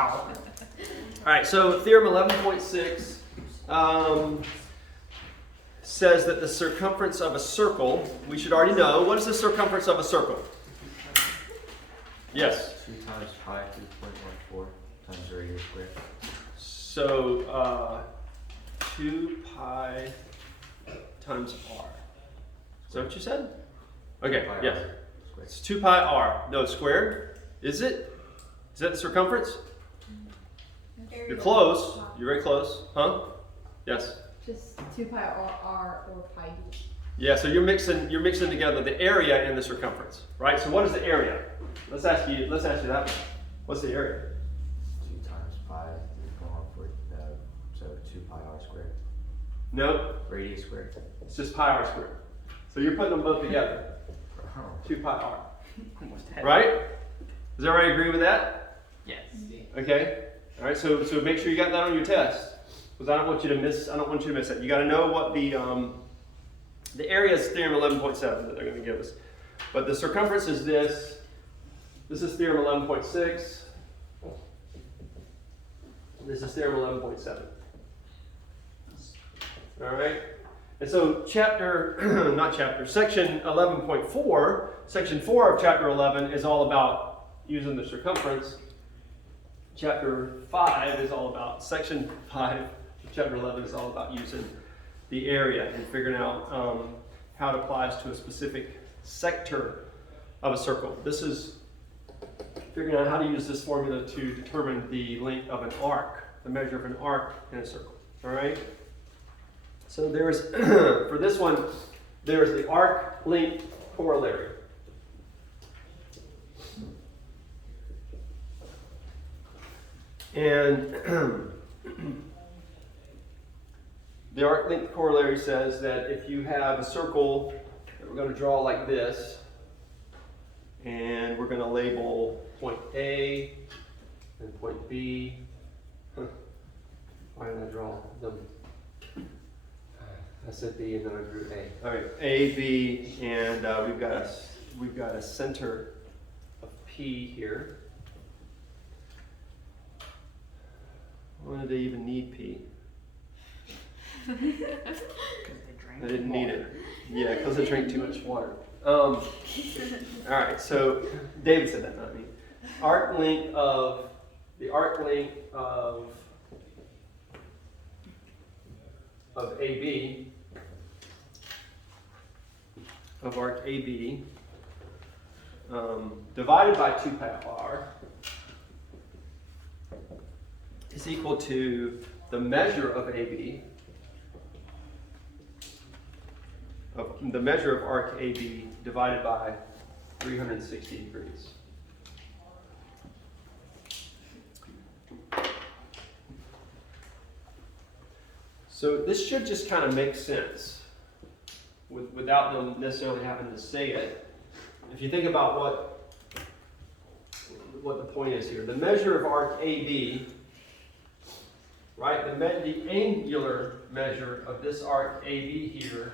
All right, so theorem 11.6 says that the circumference of a circle, we should already know, what is the circumference of a circle? Yes. 2 times pi 3.14 times the radius squared. So 2 pi times r. Is that what you said? Okay, Pi r yes. squared. It's 2 pi r. No, squared. Is it? Is that the circumference? You're close. You're very close. Huh? Yes. Just 2 pi r or pi d. Yeah, so you're mixing together the area and the circumference, right? So what is the area? Let's ask you that one. What's the area? 2 times pi 3.14, so 2 pi r squared. No, Radius squared. it's just pi r squared. So you're putting them both together. Oh. 2 pi r. Right? Does everybody agree with that? Yes. Okay. All right. So make sure you got that on your test, because I don't want you to miss that. You got to know what the area is theorem 11.7 that they're going to give us, but the circumference is this. This is theorem 11.6. This is theorem 11.7. All right. And so section 11.4, section 4 of chapter 11 is all about using the circumference. Chapter 5 is all about, section 5 of chapter 11 is all about using the area and figuring out how it applies to a specific sector of a circle. This is figuring out how to use this formula to determine the length of an arc, the measure of an arc in a circle. All right? So there's, for this one, there's the arc length corollary. And the arc length corollary says that if you have a circle that we're going to draw like this, and we're going to label point A and point B. Why did I draw them? I said B and then I drew A. All right, A, B, and we've got a center of P here. Why did they even need P? I didn't need it. Yeah, because I drank too much water. All right, so David said that, not me. The arc length of AB, of arc AB, divided by 2 pi r is equal to the measure of AB, the measure of arc AB divided by 360 degrees. So this should just kind of make sense without them necessarily having to say it. If you think about what the point is here, the measure of arc AB, right? The angular measure of this arc AB here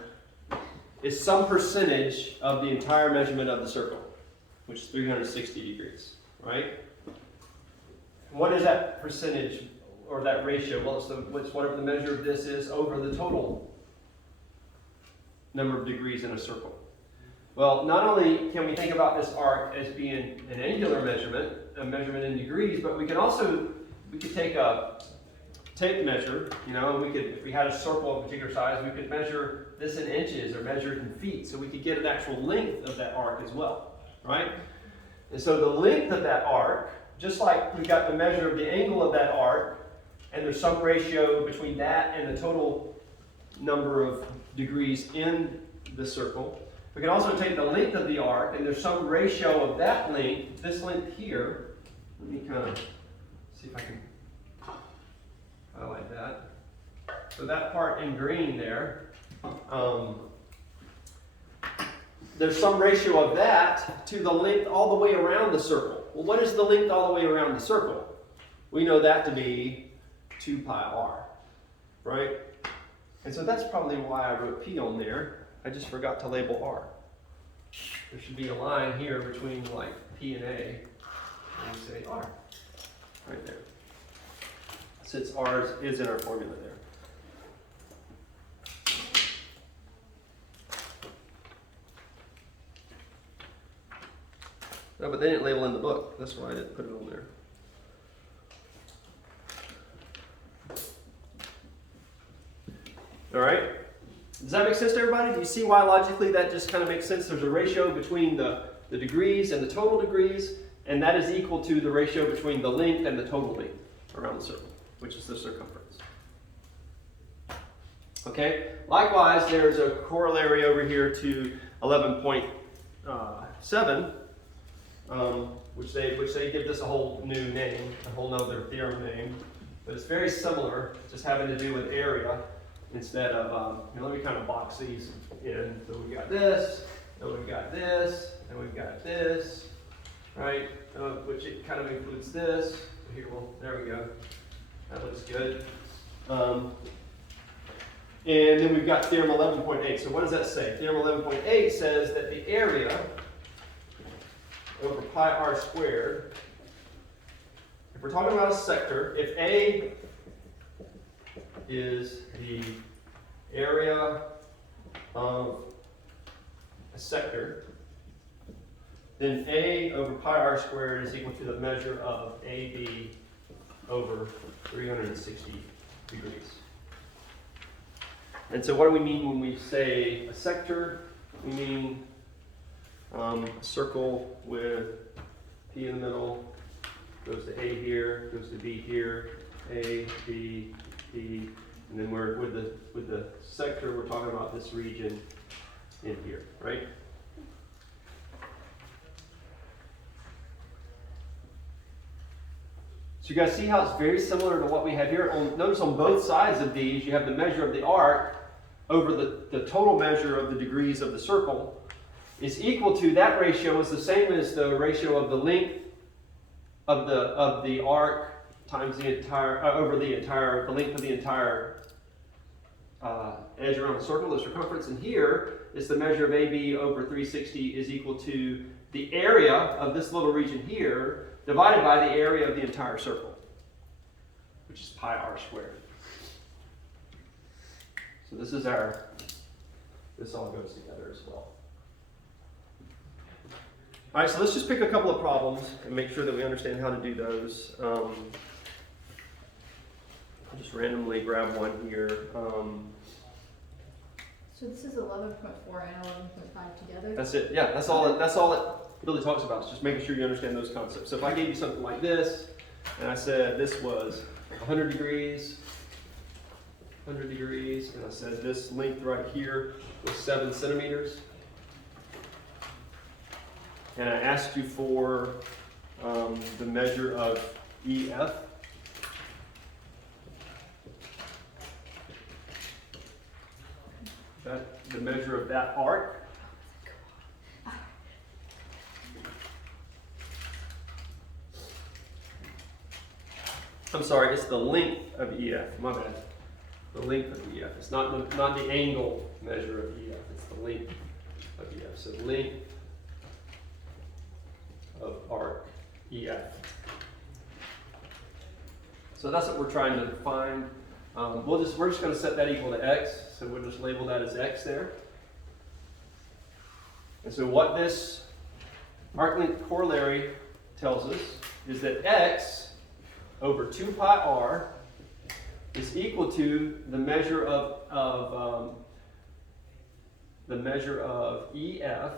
is some percentage of the entire measurement of the circle, which is 360 degrees, right? What is that percentage or that ratio? Well, it's whatever the measure of this is over the total number of degrees in a circle. Well, not only can we think about this arc as being an angular measurement, a measurement in degrees, but we could take a tape measure, and if we had a circle of a particular size, we could measure this in inches or measure it in feet, so we could get an actual length of that arc as well, right? And so the length of that arc, just like we've got the measure of the angle of that arc, and there's some ratio between that and the total number of degrees in the circle, we can also take the length of the arc, and there's some ratio of that length, this length here. Let me kind of see if I can highlight that. So that part in green there, there's some ratio of that to the length all the way around the circle. Well, what is the length all the way around the circle? We know that to be 2 pi r, right? And so that's probably why I wrote P on there. I just forgot to label R. There should be a line here between like P and A, and say R, right there. since ours is in our formula there. No, but they didn't label in the book. That's why I didn't put it on there. All right. Does that make sense to everybody? Do you see why logically that just kind of makes sense? There's a ratio between the degrees and the total degrees, and that is equal to the ratio between the length and the total length around the circle, which is the circumference. Okay. Likewise, there's a corollary over here to 11.7. Which they give this a whole new name, a whole nother theorem name, but it's very similar, just having to do with area instead of, let me kind of box these in. So we've got this, and we've got this, and we've got this, right? Which it kind of includes this. So here, well, there we go. That looks good. And then we've got theorem 11.8. So what does that say? Theorem 11.8 says that the area over pi r squared, if we're talking about a sector, if A is the area of a sector, then A over pi r squared is equal to the measure of AB over 360 degrees. And so what do we mean when we say a sector? We mean a circle with P in the middle, goes to A here, goes to B here, A, B, P, and then we're with the sector, we're talking about this region in here, right? So you guys see how it's very similar to what we have here. Notice on both sides of these, you have the measure of the arc over the total measure of the degrees of the circle is equal to, that ratio is the same as the ratio of the length of the arc times the entire, over the entire, the length of the entire edge around the circle, the circumference. And here is the measure of AB over 360 is equal to the area of this little region here divided by the area of the entire circle, which is pi r squared. So this is our, this all goes together as well. All right, so let's just pick a couple of problems and make sure that we understand how to do those. I'll just randomly grab one here. So this is 11.4 and 11.5 together? That's it. Yeah, that's all it really talks about. Is just making sure you understand those concepts. So if I gave you something like this, and I said this was 100 degrees, and I said this length right here was 7 centimeters. And I asked you for the measure of EF. The measure of that arc. I'm sorry, it's the length of EF. My bad. The length of EF. It's not the angle measure of EF. It's the length of EF. So length of arc EF. So that's what we're trying to find. We're just going to set that equal to x. So we'll just label that as x there. And so what this arc length corollary tells us is that x over 2 pi r is equal to the measure of EF,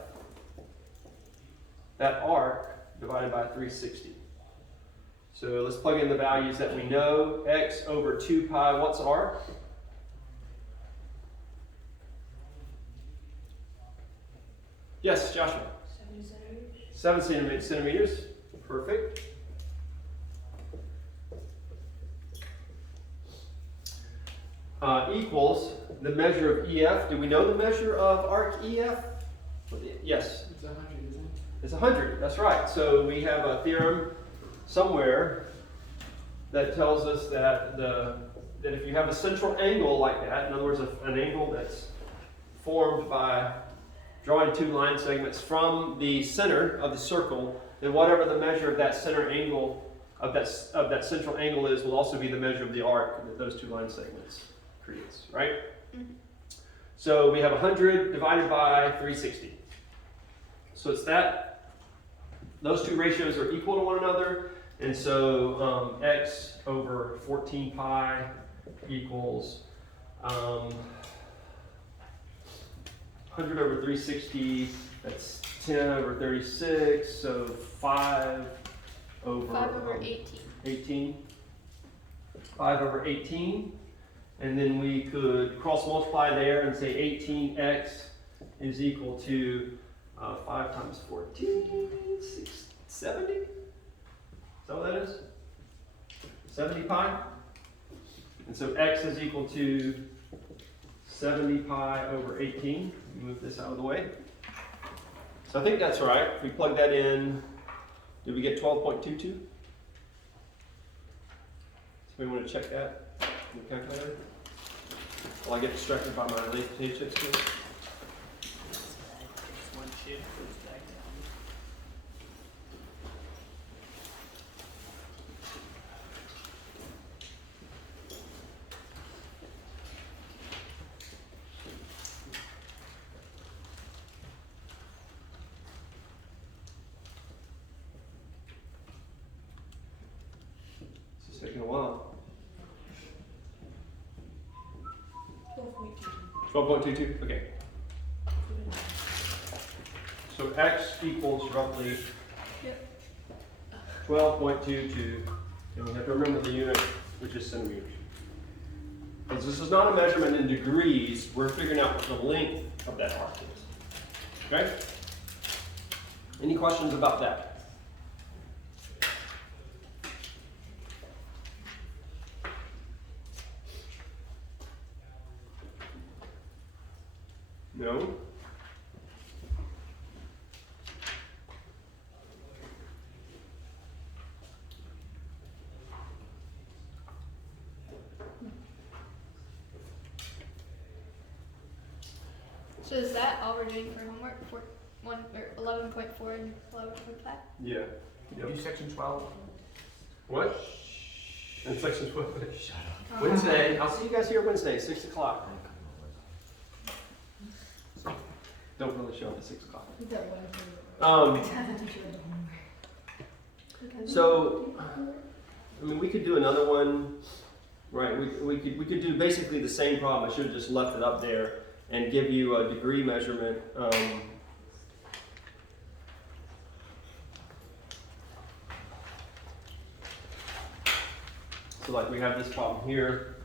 that arc, divided by 360. So let's plug in the values that we know. X over 2 pi, what's r? Yes, Joshua? 7 centimeters. Perfect. Equals the measure of EF. Do we know the measure of arc EF? Yes. It's 100, isn't it? It's 100, that's right. So we have a theorem somewhere that tells us that that if you have a central angle like that, in other words, an angle that's formed by drawing two line segments from the center of the circle, then whatever the measure of that center angle of that central angle is will also be the measure of the arc that those two line segments creates, right? Mhm. So we have 100 divided by 360. So it's that, those two ratios are equal to one another, and so x over 14 pi equals 100 over 360, that's 10 over 36, so 5 over, 5 over 18. 18. 5 over 18. And then we could cross multiply there and say 18x is equal to 5 times 14, 70? Is that what that is? 70 pi? And so x is equal to 70 pi over 18. Move this out of the way. So I think that's right. If we plug that in, did we get 12.22? Somebody want to check that in the calculator? While I get distracted by my late paycheck screen. One shift goes back down. This is taking a while. 12.22, okay. So x equals roughly Yep. 12.22, and we have to remember the unit, which is centimeters. Because this is not a measurement in degrees, we're figuring out what the length of that arc is. Okay? Any questions about that? No? So is that all we're doing for homework for 11.4 and 11.5? Yeah. Do section 12. What? And section 12. Wednesday, I'll see you guys here Wednesday, 6 o'clock. Don't really show up at 6 o'clock. Is that one thing? So, I mean, we could do another one, right? We could do basically the same problem. I should have just left it up there and give you a degree measurement. So like we have this problem here.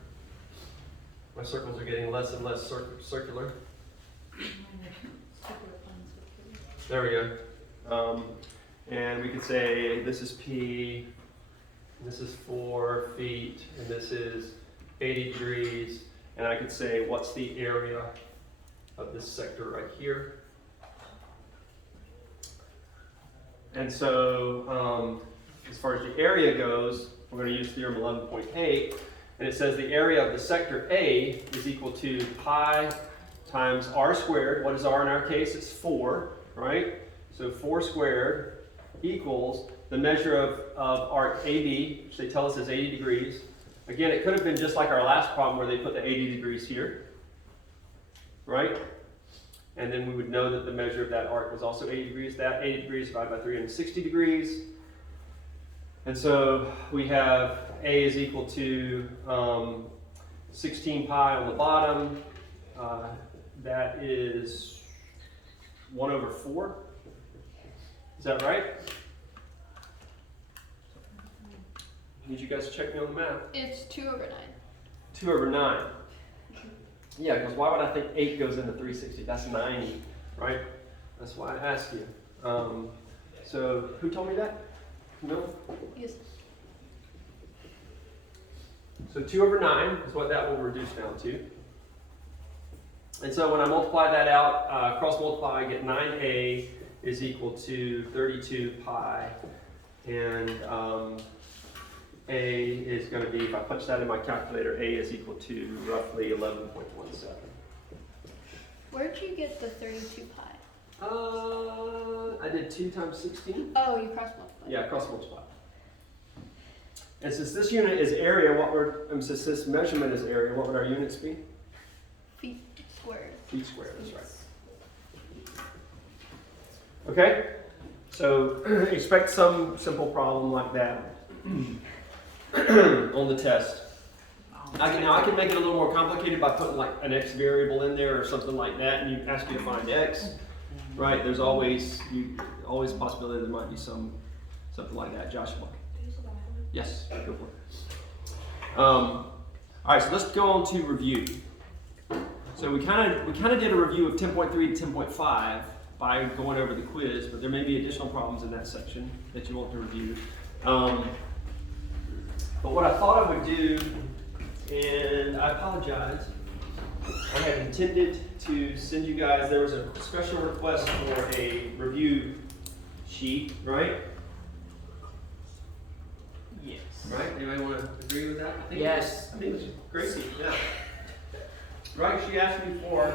My circles are getting less and less circular. There we go. And we could say this is P, and this is 4 feet, and this is 80 degrees. And I could say, what's the area of this sector right here? And so, as far as the area goes, we're going to use theorem 11.8, and it says the area of the sector A is equal to pi times r squared. What is r in our case? It's 4, right? So 4 squared equals the measure of arc AB, which they tell us is 80 degrees. Again, it could have been just like our last problem where they put the 80 degrees here, right? And then we would know that the measure of that arc was also 80 degrees. That 80 degrees divided by 360 degrees. And so we have A is equal to 16 pi on the bottom. That is 1 over 4. Is that right? Need you guys to check me on the math. It's 2 over 9. 2 over 9. Yeah, because why would I think 8 goes into 360? That's 90, right? That's why I asked you. So who told me that? No? Yes. So 2 over 9 is what that will reduce down to. And so when I multiply that out, cross multiply, I get 9a is equal to 32 pi. And A is going to be, if I punch that in my calculator, A is equal to roughly 11.17. Where'd you get the 32 pi? I did 2 times 16. Oh, you cross multiplied. Yeah, cross multiply. And since this unit is area, since this measurement is area, what would our units be? Feet squared. Feet squared, that's right. Okay, so expect some simple problem like that on the test. I can make it a little more complicated by putting like an x variable in there or something like that, and you ask you to find x, right? There's always a possibility there might be something like that. Joshua. Yes, go for it. All right, so let's go on to review. So we kind of did a review of 10.3 to 10.5 by going over the quiz, but there may be additional problems in that section that you want to review. But what I thought I would do, and I apologize, I had intended to send you guys, there was a special request for a review sheet, right? Yes. Right? Anybody want to agree with that? Yes. I think it was Gracie, yeah. Right, she asked me for,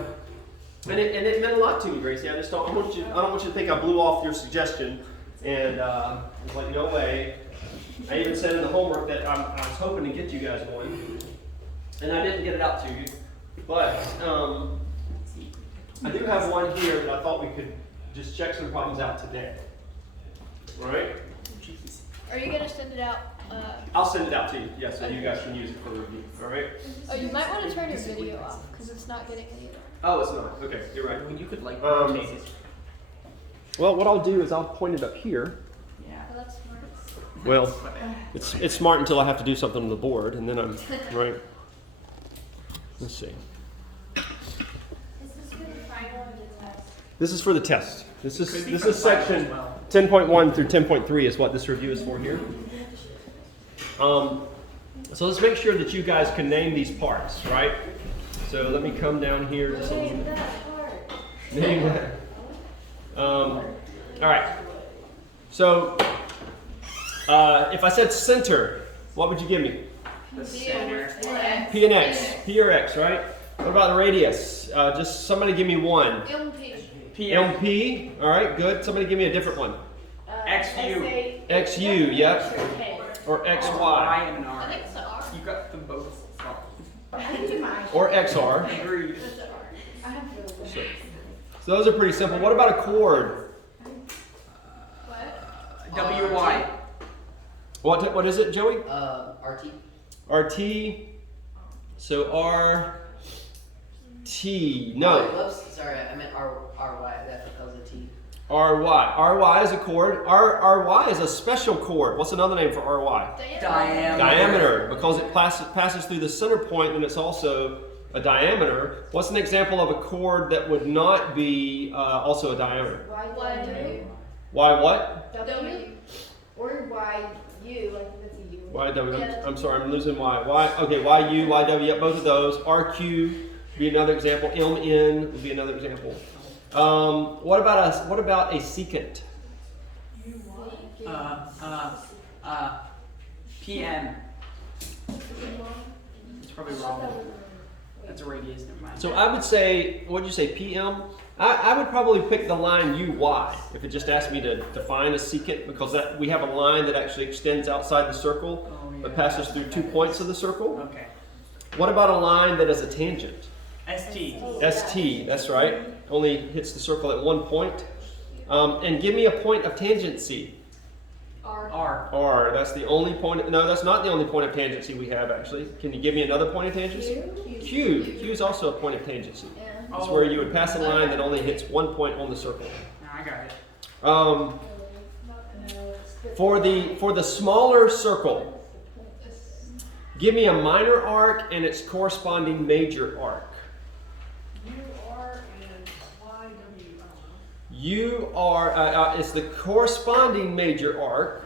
and it meant a lot to me, Gracie. I don't want you to think I blew off your suggestion, and I was like, no way. I even said in the homework that I was hoping to get you guys one, and I didn't get it out to you, but I do have one here that I thought we could just check some problems out today. All right? Are you gonna send it out? I'll send it out to you, yeah, so you guys can use it for the review. All right? Oh, you might want to turn your video off because it's not getting it either. Oh, it's not. Okay, you're right. Well, you could like Um, rotate it. Well, what I'll do is I'll point it up here. Yeah. Oh, that's smart. Well, it's smart until I have to do something on the board, and then I'm right. Let's see. Is this for the final of the test? This is for the test. This Could be is for the final section as well. 10.1 through 10.3 is what this review is for here. So let's make sure that you guys can name these parts, right? So let me come down here to some. Name that part. Name that. All right. So if I said center, what would you give me? The center. P and X. P or X, right? What about the radius? Just somebody give me one. MP. PM. MP. All right, good. Somebody give me a different one. XU. XU, yep. K. Or Y XY. and an I R. think it's an R. You got them both. I can do mine. Or XR. Agreed. It's an R. I have to. So those are pretty simple. What about a chord? What? WY. What is it, Joey? RT. RT. So RT. Oh, No. whoops, sorry, I meant RY. That was a T. RY. RY is a chord. RY is a special chord. What's another name for RY? Diameter. Diameter. Because it passes through the center point, and it's also a diameter. What's an example of a chord that would not be also a diameter? Y. Y what? W. Or Y. U. I think that's a U. YW. Yeah. I'm sorry, I'm losing Y. Okay, YU, YW, yep, both of those. RQ would be another example. MN would be another example. What about a secant? PM. It's probably wrong. That's a radius, never mind. So I would say, what'd you say, PM? I would probably pick the line UY if it just asked me to define a secant, because we have a line that actually extends outside the circle but passes through 2 points of the circle. Okay. What about a line that is a tangent? ST. ST, that's right. Only hits the circle at 1 point. And give me a point of tangency. R. R. R, that's the only point. No, that's not the only point of tangency we have, actually. Can you give me another point of tangency? Q. Q is also a point of tangency. Yeah. It's where you would pass a line that only hits 1 point on the circle. I got it. For the smaller circle, give me a minor arc and its corresponding major arc. It's the corresponding major arc.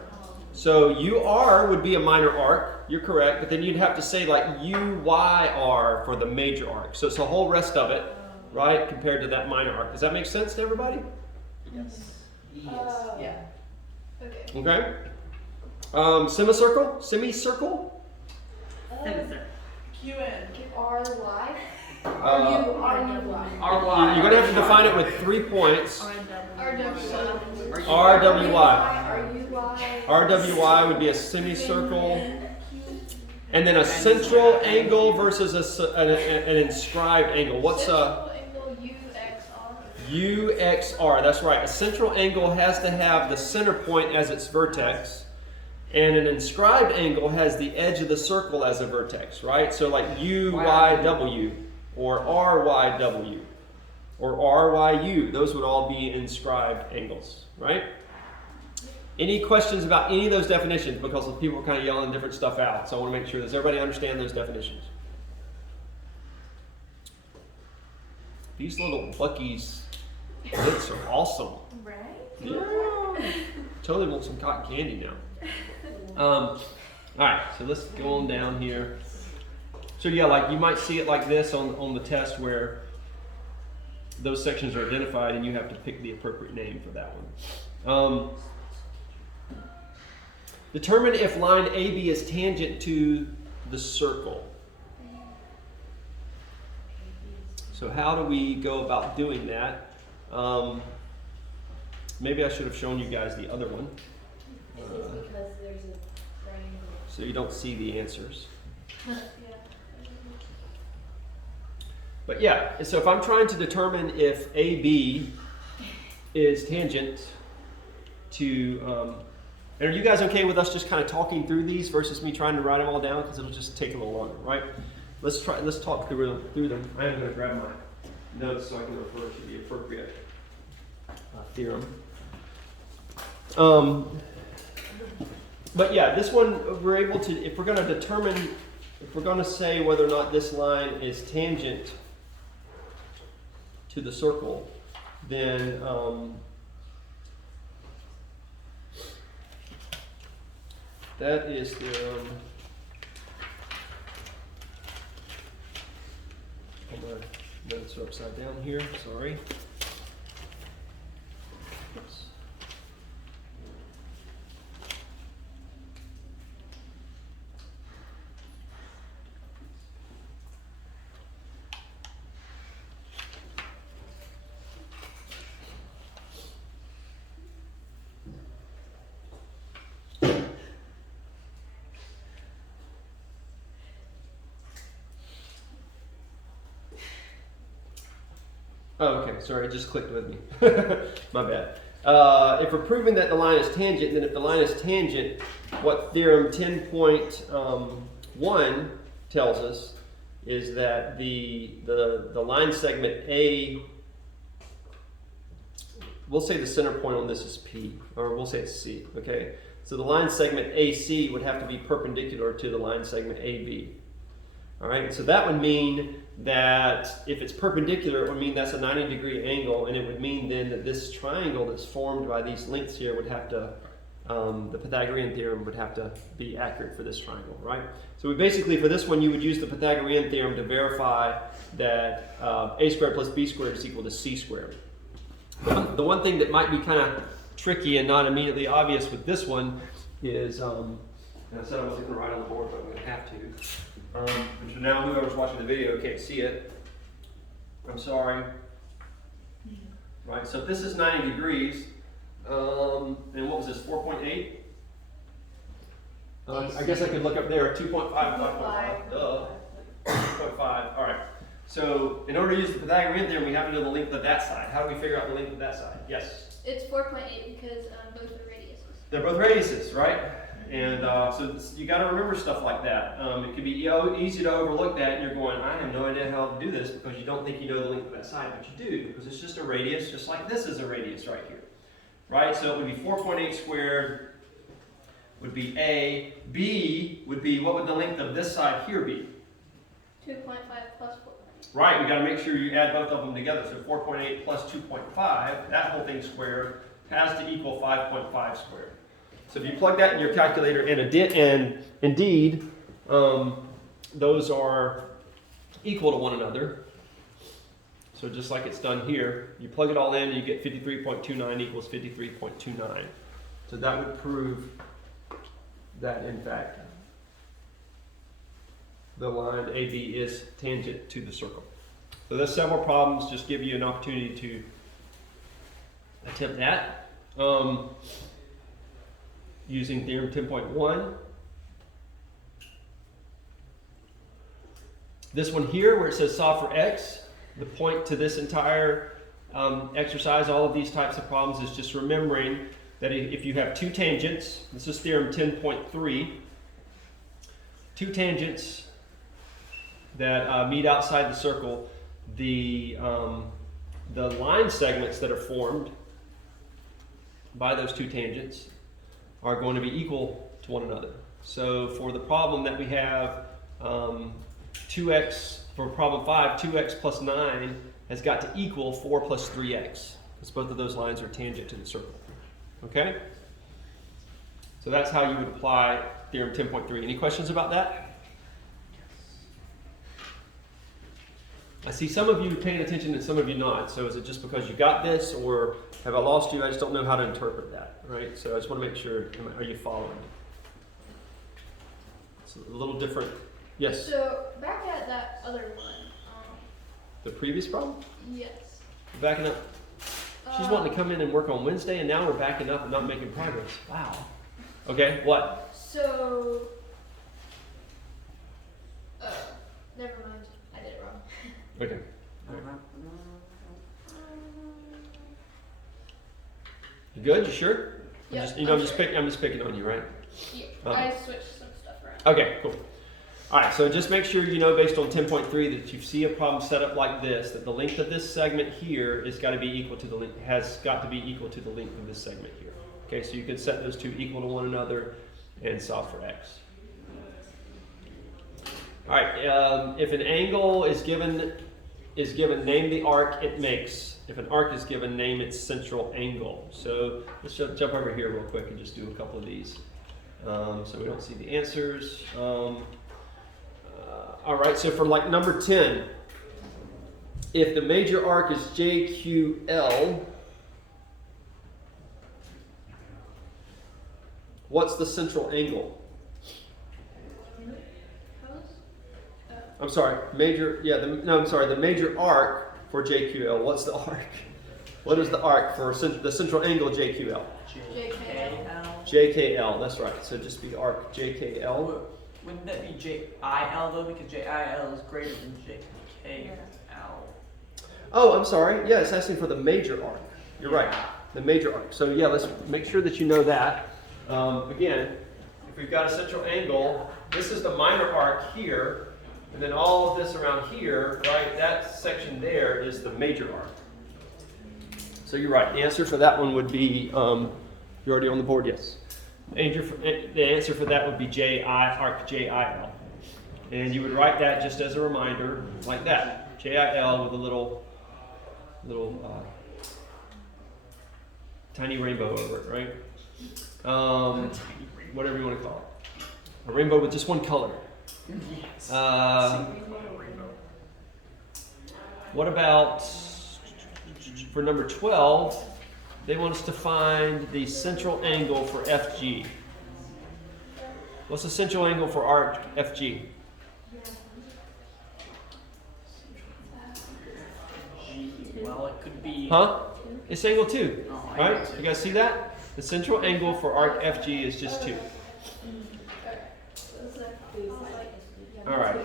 So UR would be a minor arc, you're correct, but then you'd have to say like UYR for the major arc. So it's the whole rest of it, right, compared to that minor arc. Does that make sense to everybody? Yes. Yeah. Okay. Okay. Semicircle? R. Y. Uh, RY. You're going to have to define it with 3 points. RW. RWY. R. U. Y. RWY would be a semicircle. And then a central angle versus an inscribed angle. What's Central angle UXR. UXR? That's right. A central angle has to have the center point as its vertex, and an inscribed angle has the edge of the circle as a vertex, right? So like UYW or RYW or RYU, those would all be inscribed angles, right? Any questions about any of those definitions? Because people are kind of yelling different stuff out. So I want to make sure, does everybody understand those definitions? These little Buc-ee's bits are awesome. Right? Yeah. Totally want some cotton candy now. All right, so let's go on down here. So yeah, like you might see it like this on the test where those sections are identified and you have to pick the appropriate name for that one. Determine if line AB is tangent to the circle. So how do we go about doing that? Maybe I should have shown you guys the other one. Is it because there's a triangle? So you don't see the answers. Yeah. But yeah, so if I'm trying to determine if AB is tangent to, and are you guys okay with us just kind of talking through these versus me trying to write them all down, because it'll just take a little longer, right? Let's talk through them. I am going to grab my notes so I can refer to the appropriate theorem. But yeah, this one we're able to, if we're going to say whether or not this line is tangent to the circle, then that is theorem. My notes are upside down here, sorry. Oops. Oh, okay, sorry, it just clicked with me. My bad. If we're proving that the line is tangent, then if the line is tangent, what theorem 10.1 tells us is that the line segment A, we'll say the center point on this is P, or we'll say it's C, okay? So the line segment AC would have to be perpendicular to the line segment AB. All right, so that would mean that if it's perpendicular, it would mean that's a 90-degree angle, and it would mean then that this triangle that's formed by these lengths here would have to, the Pythagorean theorem would have to be accurate for this triangle, right? So we basically, for this one, you would use the Pythagorean theorem to verify that a squared plus b squared is equal to c squared. The one thing that might be kind of tricky and not immediately obvious with this one is, and I said I wasn't going to write on the board, but I'm going to have to. So now whoever's watching the video can't see it. I'm sorry. Right, so if this is 90 degrees, and what was this, 4.8? I guess I could look up there, 2.5, 5.5, duh. 2.5, all right. So in order to use the Pythagorean theorem, we have to know the length of that side. How do we figure out the length of that side? Yes? It's 4.8 because both are radiuses. They're both radiuses, right? And so you got to remember stuff like that. It can be easy to overlook that, and you're going, I have no idea how to do this, because you don't think you know the length of that side, but you do, because it's just a radius, just like this is a radius right here. Right? So it would be 4.8 squared would be A. B would be, what would the length of this side here be? 2.5 plus 4.8. Right, we got to make sure you add both of them together. So 4.8 plus 2.5, that whole thing squared has to equal 5.5 squared. So if you plug that in your calculator, and indeed, those are equal to one another. So just like it's done here, you plug it all in and you get 53.29 equals 53.29. So that would prove that, in fact, the line AB is tangent to the circle. So there's several problems, just give you an opportunity to attempt that. Using theorem 10.1. This one here where it says solve for x, the point to this entire exercise, all of these types of problems, is just remembering that if you have two tangents, this is theorem 10.3, two tangents that meet outside the circle, the line segments that are formed by those two tangents are going to be equal to one another. So for the problem that we have, 2x, for problem 5, 2x plus 9 has got to equal 4 plus 3x, because both of those lines are tangent to the circle. Okay? So that's how you would apply theorem 10.3. Any questions about that? I see some of you paying attention and some of you not. So is it just because you got this, or have I lost you? I just don't know how to interpret that, right? So I just want to make sure, are you following? It's a little different. Yes? So back at that other one. The previous problem? Yes. Backing up. She's wanting to come in and work on Wednesday, and now we're backing up and not making progress. Wow. Okay, what? So, never mind. I did it wrong. Okay. You good? You sure? Yeah, I'm just picking on you, right? Yeah, Uh-huh. I switched some stuff around. Okay, cool. All right, so just make sure you know based on 10.3 that if you see a problem set up like this, that the length of this segment here is got to be equal to the length, has got to be equal to the length of this segment here. Okay, so you can set those two equal to one another and solve for x. All right, if an angle is given, name the arc it makes. If an arc is given, name its central angle. So let's jump over here real quick and just do a couple of these, so we don't see the answers. All right, so for like number 10, if the major arc is JQL, what's the central angle? I'm sorry, the major arc for JQL. What's the arc? What is the arc for the central angle JQL? JKL. JKL, that's right. So just be arc JKL. Wouldn't that be JIL though? Because JIL is greater than JKL. Oh, I'm sorry. Yeah, it's asking for the major arc. You're right. The major arc. So yeah, let's make sure that you know that. Again, if we've got a central angle, this is the minor arc here, and then all of this around here, right? That section there is the major arc. So you're right. The answer for that one would be, you're already on the board, yes. The answer for that would be arc JIL. And you would write that just as a reminder, like that. JIL with a little tiny rainbow over it, right? Whatever you want to call it. A rainbow with just one color. Yes. What about for number 12? They want us to find the central angle for FG. What's the central angle for arc FG? Well, it could be. Huh? It's angle 2, Oh, I right? got You guys see that? The central angle for arc FG is just 2. All right.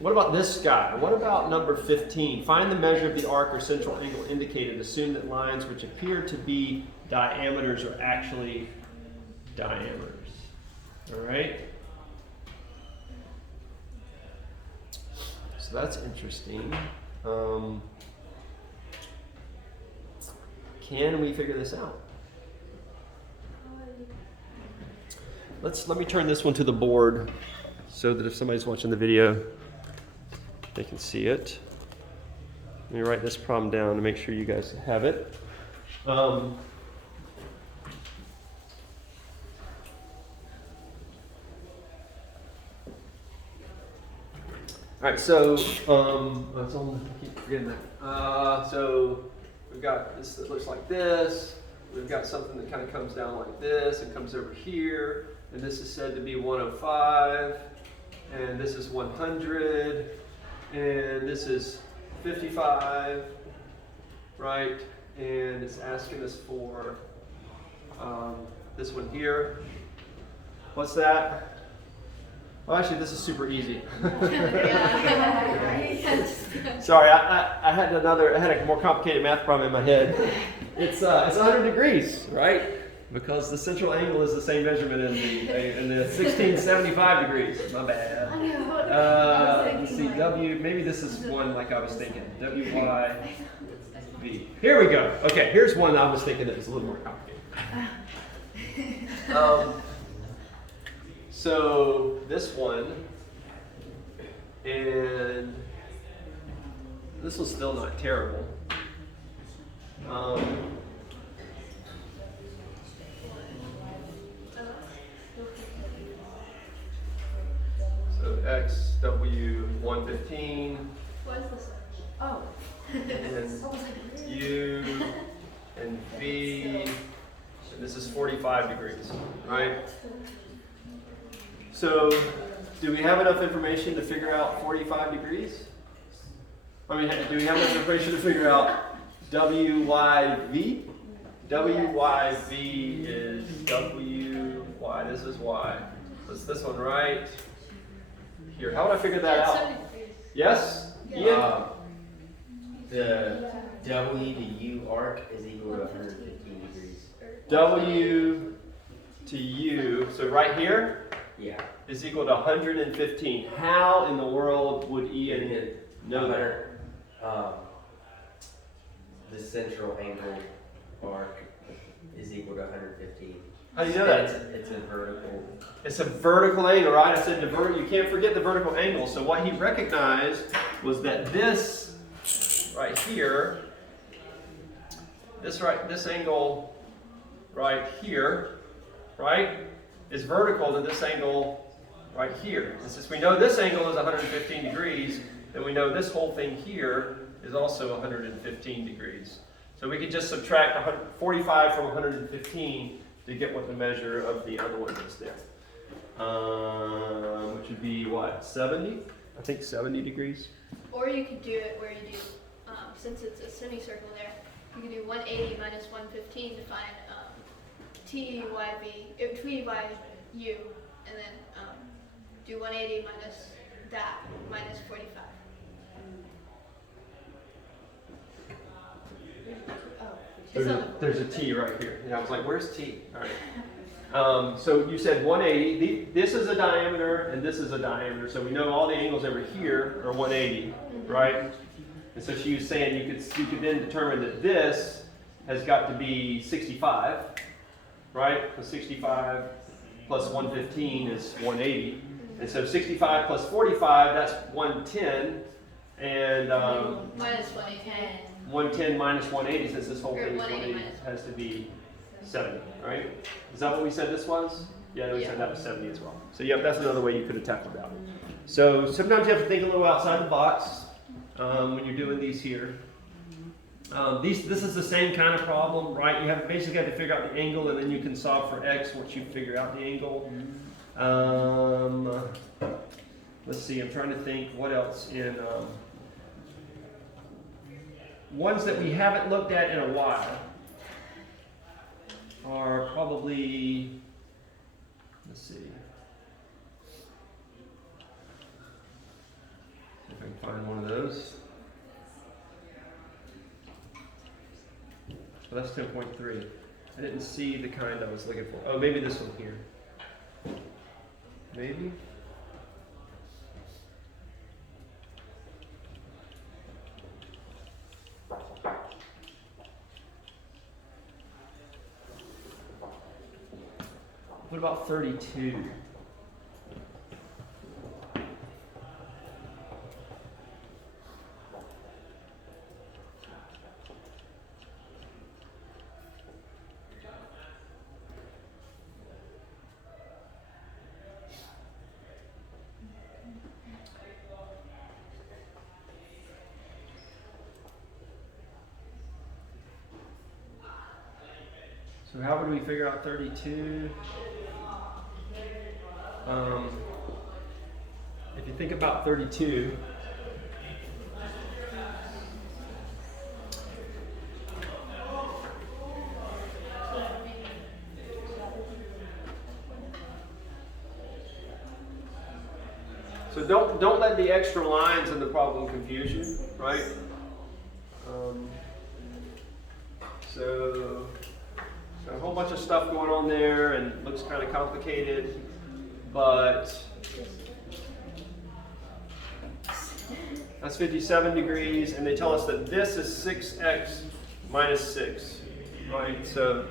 What about this guy? What about number 15? Find the measure of the arc or central angle indicated. Assume that lines which appear to be diameters are actually diameters. All right. So that's interesting. Can we figure this out? Let me turn this one to the board so that if somebody's watching the video, they can see it. Let me write this problem down to make sure you guys have it. All right, so that's on. I keep forgetting that. So we've got this that looks like this. We've got something that kind of comes down like this and comes over here, and this is said to be 105, and this is 100. And this is 55, right? And it's asking us for this one here. What's that? Well, actually, this is super easy. Yeah. Sorry, I had a more complicated math problem in my head. It's 100 degrees, right? Because the central angle is the same measurement in the 1675 degrees. My bad. I know. Let's see, W, maybe this is one like I was thinking. WYV. Here we go. Okay, here's one I was thinking that was a little more complicated. So this one, and this one's still not terrible. So X, W, 115, What is this? Oh. and U, and V, and this is 45 degrees, right? So, do we have enough information to figure out 45 degrees? I mean, do we have enough information to figure out WYV? WYV is WY, this is Y. What's this one right here? How would I figure that Yeah, out? 70 degrees. Yes? Ian? The W to U arc is equal to 115 degrees. W to U, so right here Yeah. is equal to 115. How in the world would Ian know that? The central angle arc is equal to 115. How do you know that? It's a vertical. It's a vertical angle, right? I said you can't forget the vertical angle. So what he recognized was that this right here, this angle right here, right, is vertical to this angle right here. And since we know this angle is 115 degrees, then we know this whole thing here is also 115 degrees. So we could just subtract 45 from 115 to get what the measure of the other one is there. Which would be what, 70? I think 70 degrees. Or you could do it where you do, since it's a semicircle there, you could do 180 minus 115 to find TYU, and then do 180 minus that, minus 45. There's a T right here. Yeah, I was like, where's T? All right. So you said 180. This is a diameter and this is a diameter. So we know all the angles over here are 180, right? And so she was saying you could then determine that this has got to be 65, right? So 65 plus 115 is 180. And so 65 plus 45, that's 110. And Minus 180. 110 minus 180, since this whole Or thing is 180 180, has to be 70, right? Is that what we said this was? Yeah, we said that was 70 as well. So yep, that's another way you could have tackled that. So sometimes you have to think a little outside the box when you're doing these here. This is the same kind of problem, right? You have basically have to figure out the angle, and then you can solve for x once you figure out the angle. Let's see, I'm trying to think what else in ones that we haven't looked at in a while are probably, let's see. If I can find one of those. Oh, that's 10.3. I didn't see the kind I was looking for. Oh, maybe this one here. Maybe? What about 32? So how would we figure out 32? If you think about 32, So don't let the extra lines in the problem confuse you, right? So a whole bunch of stuff going on there and looks kind of complicated, but that's 57 degrees, and they tell us that this is 6x minus 6, right? So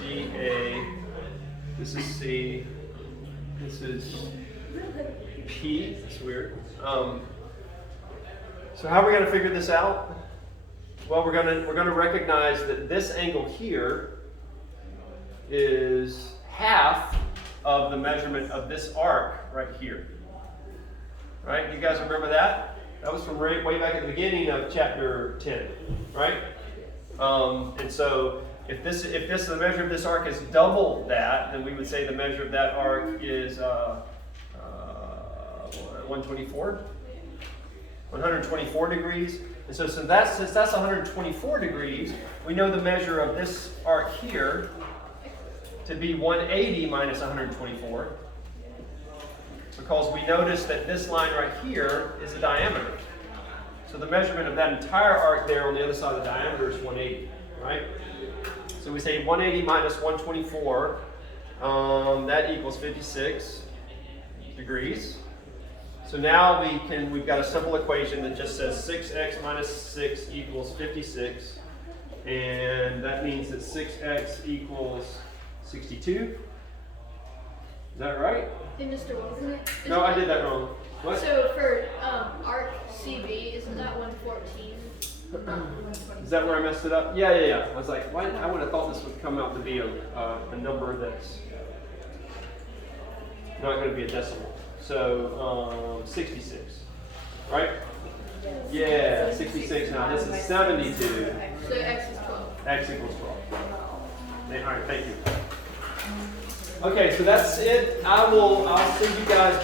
DA, this is C, this is P, it's weird. So how are we going to figure this out? Well, we're gonna recognize that this angle here is half of the measurement of this arc right here. Right? You guys remember that? That was from way back at the beginning of chapter 10, right? And so if the measure of this arc is double that, then we would say the measure of that arc is 124 degrees. And so since that's 124 degrees, we know the measure of this arc here to be 180 minus 124, because we notice that this line right here is a diameter. So the measurement of that entire arc there on the other side of the diameter is 180, right? So we say 180 minus 124, that equals 56 degrees. So now we've got a simple equation that just says 6x minus 6 equals 56. And that means that 6x equals 62. Is that right? Hey, Mr. Wilson? No, I did that wrong. What? So for arc CB, isn't that 114? Is that where I messed it up? Yeah. I was like, why? I would have thought this would come out to be a number that's not going to be a decimal. So 66, right? Yeah, 66. Now this is 72. So x is 12. X equals 12. All right, thank you. Okay, so that's it. I'll send you guys